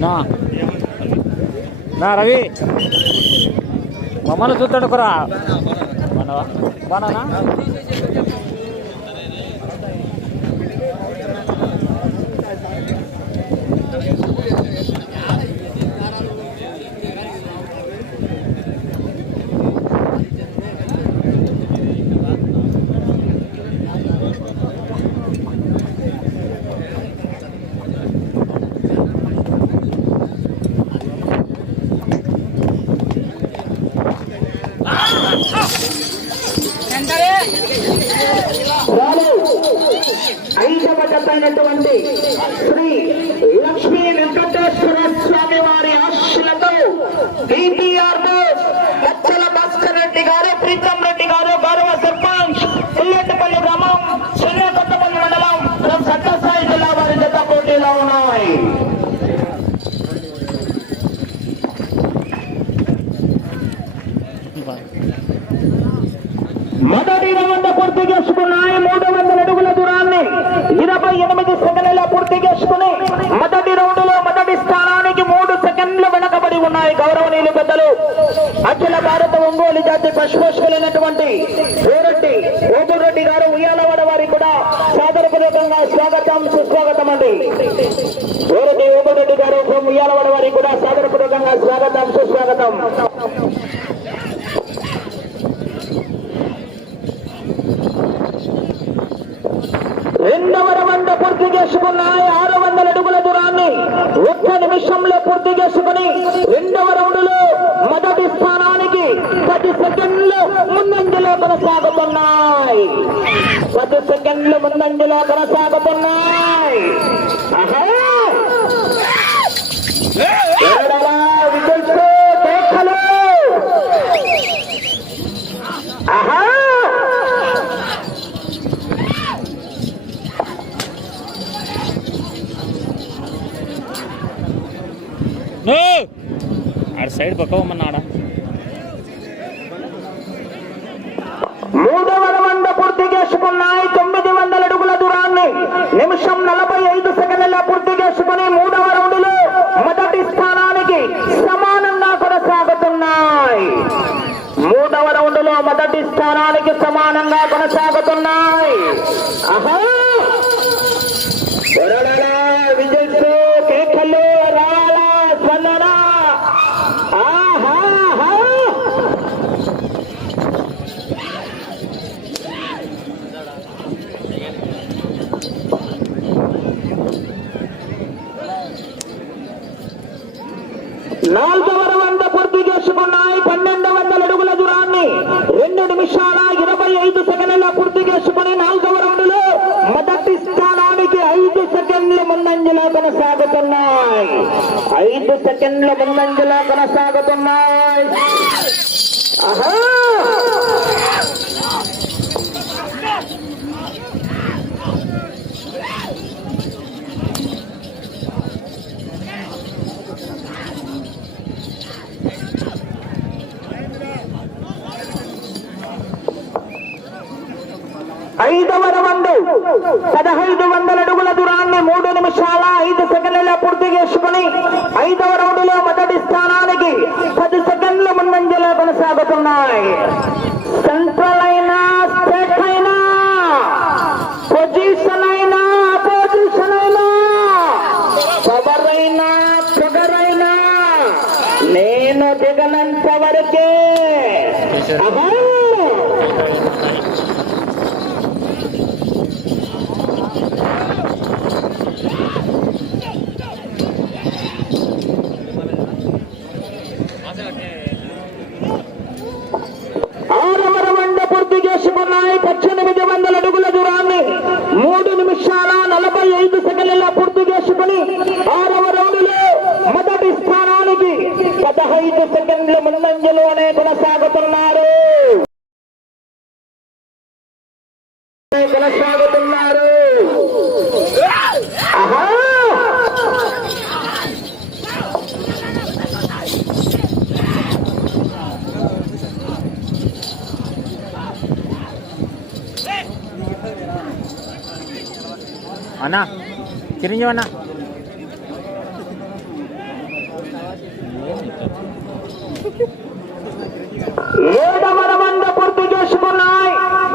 నా. నా రవి. మమ్మల్ని చూస్తాడు కురా. మనవా బాగున్నానా వారు ఐదవ జతైనటువంటి శ్రీ లక్ష్మీ వెంకటేశ్వర స్వామి వారి ఆశలతో బీపీఆర్ మచ్చల భాస్కర్ రెడ్డి గారు ప్రీతం రెడ్డి గారు గౌరవ సర్పంచ్ పుల్లెట్టపల్లి గ్రామం చెన్నకొత్తపల్లి మండలం ఫ్రం సత్యసాయి జిల్లా వారి జత పోటీలో ఉన్నాయి మొదటి రౌండ్ పూర్తి చేసుకున్నాయి మూడు వందల అడుగుల దూరాన్ని ఇరవై ఎనిమిది సెకండ్ల పూర్తి చేసుకుని మొదటి రౌండ్లో మొదటి స్థానానికి మూడు సెకండ్లు వెనకబడి ఉన్నాయి గౌరవనీయులు పెద్దలు. అఖిల భారత ఒంగోలు జాతి పశుపోషకులైనటువంటి ఓరెడ్డి ఓబురెడ్డి గారు ఉయ్యాలవాడ వారి కూడా సాదరపూర్వకంగా స్వాగతం సుస్వాగతం అండి. ఓరెడ్డి ఓబురెడ్డి గారు ఉయ్యాలవాడ వారికి కూడా సాదరపూర్వకంగా స్వాగతం సుస్వాగతం రెండవ రౌండ్ పూర్తి చేసుకున్నాయి ఆరు వందల అడుగుల దూరాన్ని ఒక్క నిమిషంలో పూర్తి చేసుకుని రెండవ రౌండ్లో మొదటి స్థానానికి పది సెకండ్లు ముందంజలో కొనసాగుతున్నాయి పది సెకండ్లు ముందంజలో కొనసాగుతున్నాయి ఆహా! ఎరడలా విజయ్తో కేకలు! ఆహా నో ఆడ సైడ్ పక్కవమ్మన్నాడా మూడవ రౌండ్ పూర్తి చేసుకున్నాయి తొమ్మిది వందల అడుగుల దూరాన్ని నిమిషం నలభై ఐదు సెకండ్ల పూర్తి చేసుకుని మూడవ రౌండ్లో మొదటి స్థానానికి సమానంగా కొనసాగుతున్నాయి మూడవ రౌండ్లో మొదటి స్థానానికి సమానంగా కొనసాగుతున్నాయి ఆహా ఒరడరా, విజయ్తో కేకలు రాలా స్పందన ఆహా ఆహా. నాలుగవ రౌండ్ పూర్తి చేసుకున్నాయి పన్నెండు వందల అడుగుల దూరాన్ని రెండు నిమిషాల ఇరవై ఐదు సెకండ్ల పూర్తి చేసుకుని నాలుగవ రౌండ్లో మొదటి స్థానానికి ఐదు సెకండ్ల ముందంజలో కొనసాగుతున్నాయి. ఐదు సెకండ్ల ముందంజలో కొనసాగుతున్నాయి. ఆహా! ఐదవ రౌండ్ పదహైదు వందల అడుగుల దూరాన్ని మూడు నిమిషాల ఐదు సెకండ్ల పూర్తి చేసుకుని ఐదవ రౌండ్లో మొదటి స్థానానికి పది సెకండ్ల ముందంజలో కొనసాగుతున్నాయి. సెంట్రల్ అయినా స్టేట్ అయినా పొజిషన్ అయినా పొజిషన్ అయినా పవర్ అయినా పొగర్ అయినా నేను దిగనంత వరకే. అన్నా చిరంజీవి అన్నా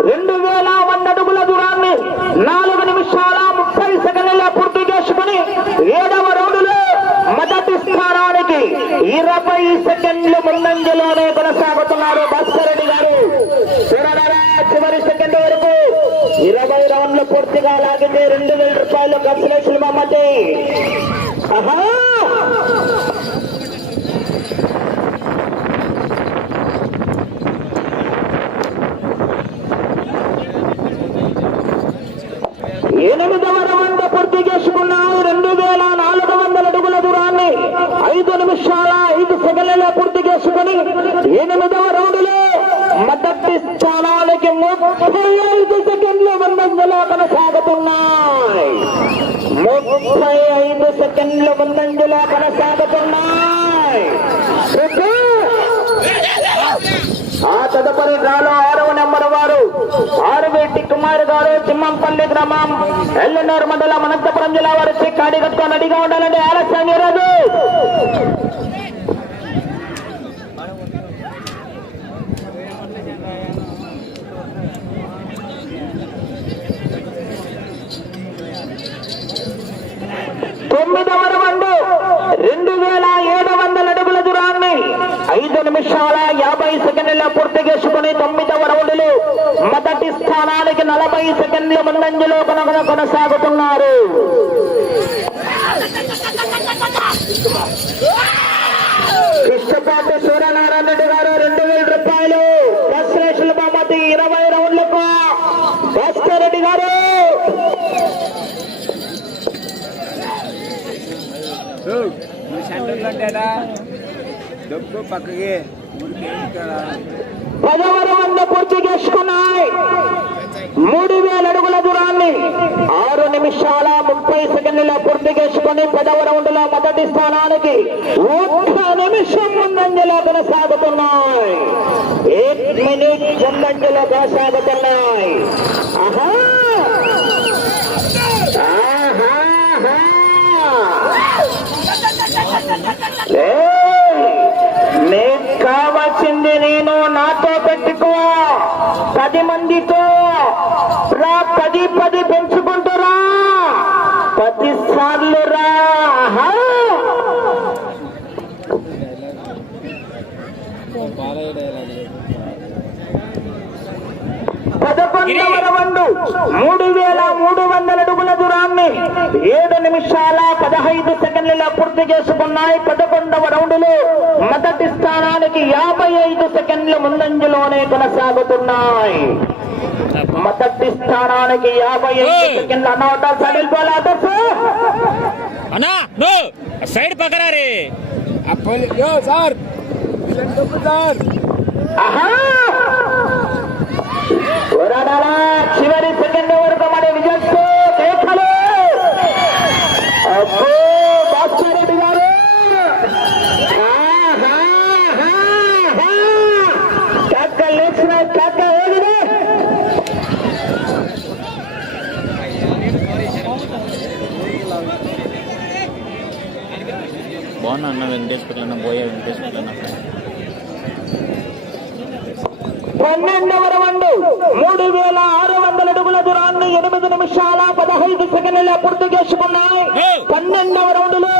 రెండు వేల వంద నాలుగు నిమిషాల ముప్పై సెకండ్ల పూర్తి ఏడవ ఇరవై సెకండ్లు ముందంజలోనే కొనసాగుతున్నారు బస్సరెడ్డి గారు. ఇరవై రౌండ్లు పూర్తిగా లాగితే రెండు వేల రూపాయలు కన్సలేషన్ మమ్మటి ఎనిమిదవ రౌండ్ పూర్తి చేసుకున్నాయి రెండు వేల నాలుగు వందల అడుగుల దూరాన్ని ఐదు నిమిషాల ఐదు సెకండ్లలో పూర్తి చేసుకుని ఎనిమిదవ రౌండ్లో మొదటి స్థానం ముప్పై ఐదు సెకండ్ల ముందంజలో కొనసాగుతున్నాయి ముప్పై ఐదు సెకండ్లు ముందంజలో కొనసాగుతున్నాయి. ఆ తదుపరి డ్రాలో ఆరవ నెంబర్ వారు ఆరువేటి కుమార్ గారు తిమ్మంపల్లి గ్రామం. ఎల్లనూరు మండలం అనంతపురం జిల్లా వారు కాడి కట్టుకొని రెడీగా ఉండాలండి. ఆలస్యం ఈరోజు తొమ్మిదవ రౌండ్ రెండు వేల ఏడు వందల అడుగుల దూరాన్ని ఐదు నిమిషాల యాభై సెకండ్ల పూర్తి చేసుకుని తొమ్మిదవ రౌండ్లు మొదటి స్థానానికి నలభై సెకండ్ల ముందంజలో కొనసాగుతున్నారు. కృష్ణపాటి సూర్యనారాయణ రెడ్డి గారు రెండు వేల రూపాయలు. కన్సలేషన్ బహుమతి ఇరవై రౌండ్లకు భాస్కర్ రెడ్డి గారు డబ్బు పక్కకి. ఊరికి వంద పూర్తి చేసుకున్నాయి. మూడు వేల అడుగుల దూరాన్ని ఆరు నిమిషాల ముప్పై సెకండ్ల పూర్తి చేసుకుని పదవ రౌండ్లో మొదటి స్థానానికి ఒక్క నిమిషం ముందంజలో కొనసాగుతున్నాయి. ఎయిట్ మినిట్ ముందంజలో కొనసాగుతున్నాయి. ఆహా! పది మందితో రా పది పది పెంచుకుంటురా పది సార్లు రా ఆహా! బాలయ్య డైలాగ్ మూడు వేల మూడు వందల అడుగుల దూరాన్ని ఏడు నిమిషాల పదహైదు సెకండ్లలో పూర్తి చేసుకున్నాయి. పదకొండవ రౌండ్లో మొదటి స్థానానికి యాభై ఐదు సెకండ్ల ముందంజలోనే కొనసాగుతున్నాయి. మొదటి స్థానానికి యాభై ఐదు సెకండ్ల అన్నా నో సైడ్ పక్కరా రే సార్! ఆహా! చివరి సెకండ్ వరకు మన విజయస్తూ కేకలు అబ్బో భాస్కర్ రెడ్డి గారు! కేకలు కేక బాగున్నా అన్న వెంకటేశ్వర్లన్న పోయే వెంకటేశ్వర్లన్న. పన్నెండవ రౌండ్ మూడు వేల ఆరు వందల అడుగుల దూరాన్ని ఎనిమిది నిమిషాల పదహైదు సెకండ్ల పూర్తి చేసుకున్నాయి. పన్నెండవ రౌండ్లో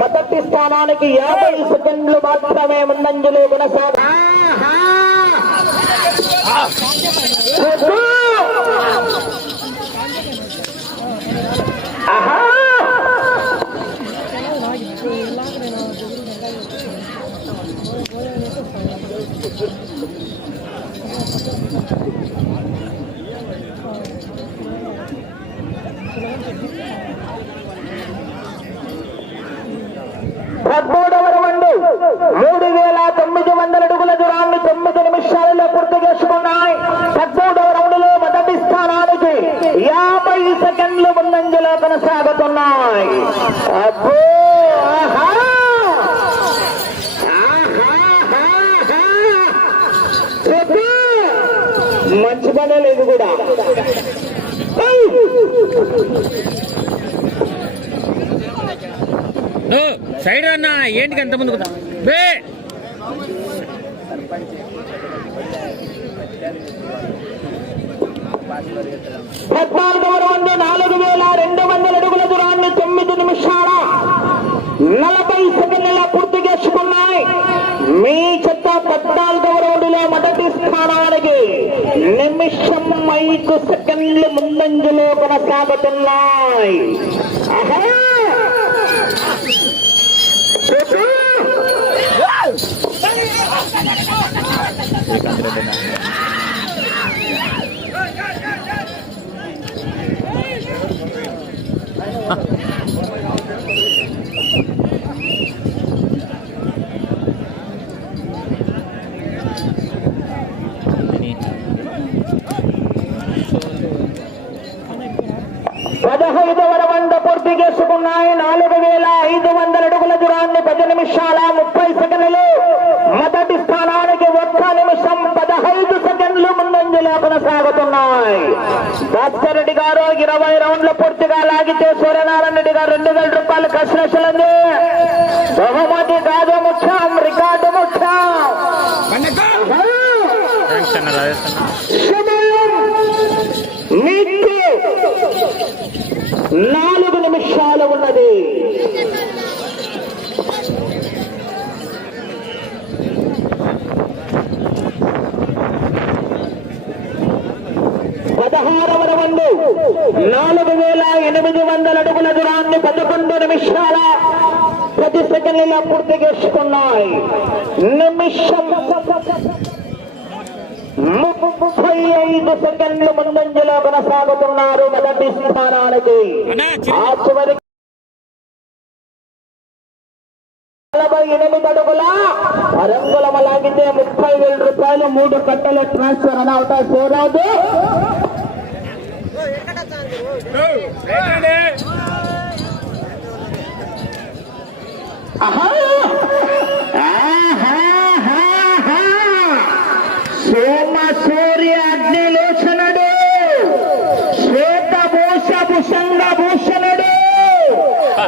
మొదటి స్థానానికి యాభై సెకండ్లు మాత్రమే ముందంజలు కొనసాగు ఆహా పదమూడవ రౌండ్ మూడు వేల తొమ్మిది వందల అడుగుల దూరాన్ని తొమ్మిది నిమిషాలలో పూర్తి చేసుకున్నాయి పదమూడవ రౌండ్లో మొదటి స్థానానికి యాభై సెకండ్లు ముందంజలో కొనసాగుతున్నాయి. అబ్బో! మంచి పనే లేదు కూడా. ఏయ్! నో సైడ్ అన్నా ఏంటికి ఎంత ముందుకు? బే! పద్నాలుగవ రౌండ్ నాలుగు వేల రెండు వందల అడుగుల దూరాన్ని తొమ్మిది నిమిషాల నలభై సెకండ్ల పూర్తి చేసుకున్నాయి. మీ చెత్త పద్నాలుగవ రౌండ్లో మొదటి స్థానానికి నిమిషం ఐదు సెకండ్లు ముందంజలో కొనసాగుతున్నాయి. Thank you. పదహైదవ రౌండ్ పూర్తి చేసుకున్నాయి. నాలుగు వేల ఐదు వందల అడుగుల దూరాన్ని పది నిమిషాలు ముప్పై సెకండ్లు మొదటి స్థానానికి ఒక్క నిమిషం పదహైదు సెకండ్లు ముందంజలో కొనసాగుతున్నాయి. భాస్కర్ గారు ఇరవై రౌండ్లు పూర్తిగా లాగితే సూర్యనారాయణ రెడ్డి గారు రెండు వేల రూపాయలు కసినట్లుంది బహుమతి కాదు ముఖ్యం రికార్డు ముఖ్యం థ్యాంక్స్ అన్న రాజేష్ అన్న సమయం మీకు నాలుగు నిమిషాలు ఉన్నది పదహారవ రౌండ్ నాలుగు వేల ఎనిమిది వందల అడుగుల దూరాన్ని పదకొండు నిమిషాల పది సెకండ్ల పూర్తి చేసుకున్నాయి నిమిషం ముప్పై ఐదు సెకండ్లు ముందంజలో కొనసాగుతున్నారు మొదటి స్థానానికి ఆ చివరికి నలభై ఎనిమిది అడుగుల రంగులమ లాగితే ముప్పై వేల రూపాయలు మూడు కట్టల ట్రాన్స్ఫర్ అని! ఆహాహాహా! సోమ సూర్య అగ్నిలోచనుడు శ్వేత భూష భుషంగ భూషణుడు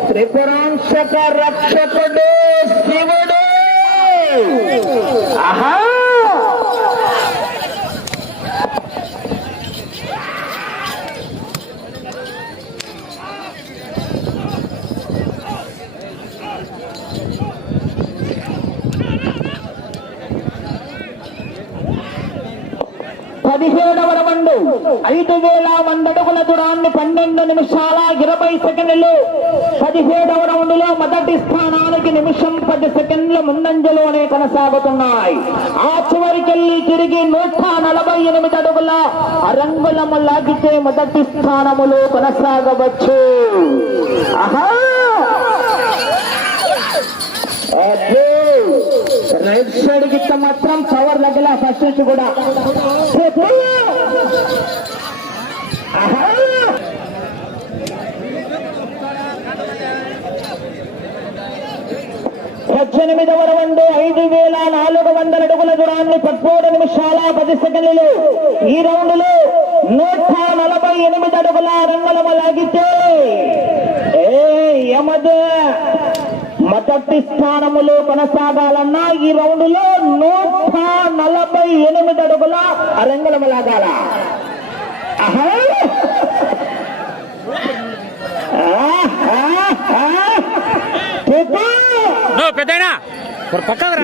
త్రిపురాంశక రక్షకుడు శివుడు. ఆహా. పదిహేడవ రౌండ్. ఐదు వేల వంద అడుగుల దూరాన్ని పన్నెండు నిమిషాల ఇరవై సెకండ్లు. పదిహేడవ రౌండ్లో మొదటి స్థానానికి నిమిషం పది సెకండ్ల ముందంజలోనే కొనసాగుతున్నాయి. ఆ చివరికెళ్ళి తిరిగి నూట నలభై ఎనిమిది అడుగుల రంగులము లాగితే మొదటి స్థానములో కొనసాగవచ్చు. ఆహా! గిట్ట మాత్రం పవర్ లగల ఫస్ట్ నుంచి కూడా. పద్దెనిమిదవ రౌండ్ ఐదు వేల నాలుగు వందల అడుగుల దూరాన్ని పదమూడు నిమిషాల పది సెకండ్లు. ఈ రౌండ్లో నూట నలభై ఎనిమిది అడుగుల రంగులము లాగితే ఏ యమద మొదటి స్థానములో కొనసాగాలన్నా ఈ రౌండ్లో నూట నలభై ఎనిమిది అడుగుల రంగులము లాగాల. పక్కకు!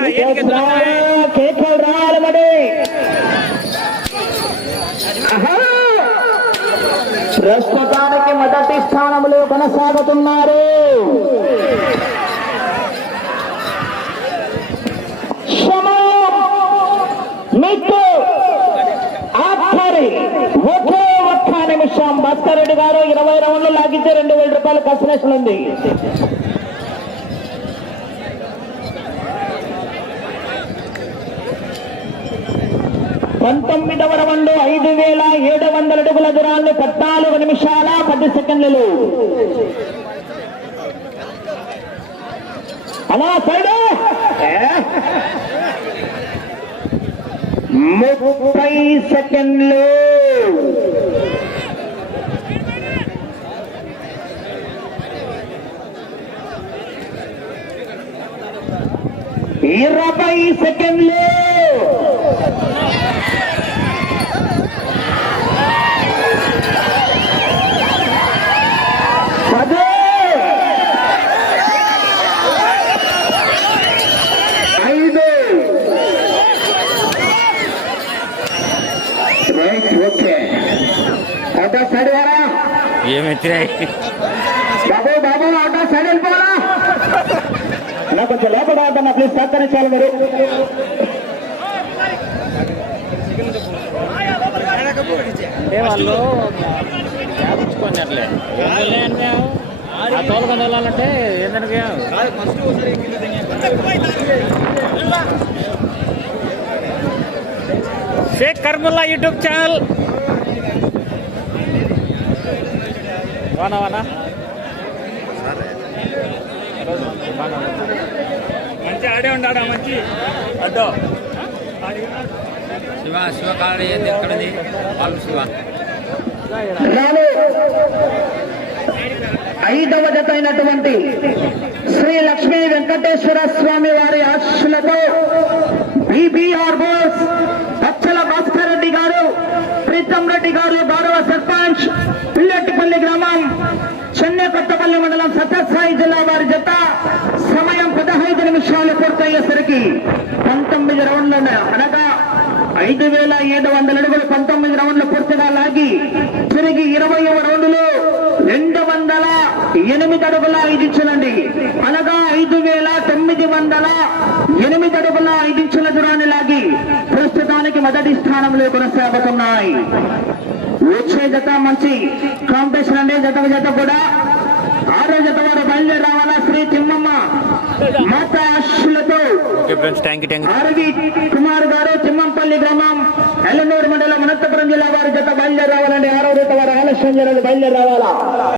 ప్రస్తుతానికి మొదటి స్థానంలో కొనసాగుతున్నారు సమయం మీకు ఆఖరి ఒకే ఒక్క నిమిషం భాస్కర్ రెడ్డి గారు ఇరవై రౌండ్లు లాగించే రెండు వేల రూపాయలు కన్సనేషన్ ఉంది. పంతొమ్మిదవ రౌండ్ ఐదు వేల ఏడు వందల అడుగుల దూరాన్ని పద్నాలుగు నిమిషాల పది సెకండ్లు. అలా సైడ్. ముప్పై సెకండ్లు. ఇరవై సెకండ్లు. ఓకే. అంటే సరే ఏమి కొంచెం లోపల ఆటన్న ప్లీజ్ సహకరించాలి మీరు. వాళ్ళు అట్లే అంటే తోలుకొని వెళ్ళాలంటే ఏంటంటే షేక్ కర్ముల్లా యూట్యూబ్ ఛానల్. వానా వానా? ఆడే ఉన్నాడా మంచి అడ్డో. శివ శివ కాలనీ ఏంది? ఎక్కడది? వాళ్ళు శివ. ఐదవ జత అయినటువంటి శ్రీ లక్ష్మీ వెంకటేశ్వర స్వామి వారి ఆశీస్సులతో బీబీఆర్ బోస్ పచ్చల భాస్కర్ రెడ్డి గారు ప్రీతం రెడ్డి గారు గౌరవ సర్పంచ్ పిల్లెట్టిపల్లి గ్రామం చెన్నై కొత్తపల్లి మండలం సత్యసాయి జిల్లా వారి జత సమయం పదహైదు నిమిషాలు పూర్తయ్యేసరికి పంతొమ్మిది రౌండ్ల అనగా ఐదు వేల ఏడు వందల అడుగులు పంతొమ్మిది రౌండ్లు పూర్తిగా లాగి తిరిగి ఇరవై రౌండ్లు రెండు వందల ఎనిమిది అడుగుల ఐదు ఇంచులండి అనగా ఐదు వేల తొమ్మిది వందల ఎనిమిది అడుగుల ఐదు ఇంచుల దూరాన్ని లాగి ప్రస్తుతానికి మొదటి స్థానంలో కొనసాగుతున్నాయి. వచ్చే జత మంచి కాంపిటీషన్ అండి జత జత కూడా. ఆరో జత వారు బయలుదేరి రావాలా శ్రీ తిమ్మమ్మ? మాత ఆశులతో ఆర్వి కుమార్ గారు తిమ్మంపల్లి గ్రామం ఎల్లనూరు మండలం అనంతపురం జిల్లా వారి జత బయలుదేరి రావాలండి ఆరో జత వారు ఆలస్యం జరగదు బయలుదేరి రావాలా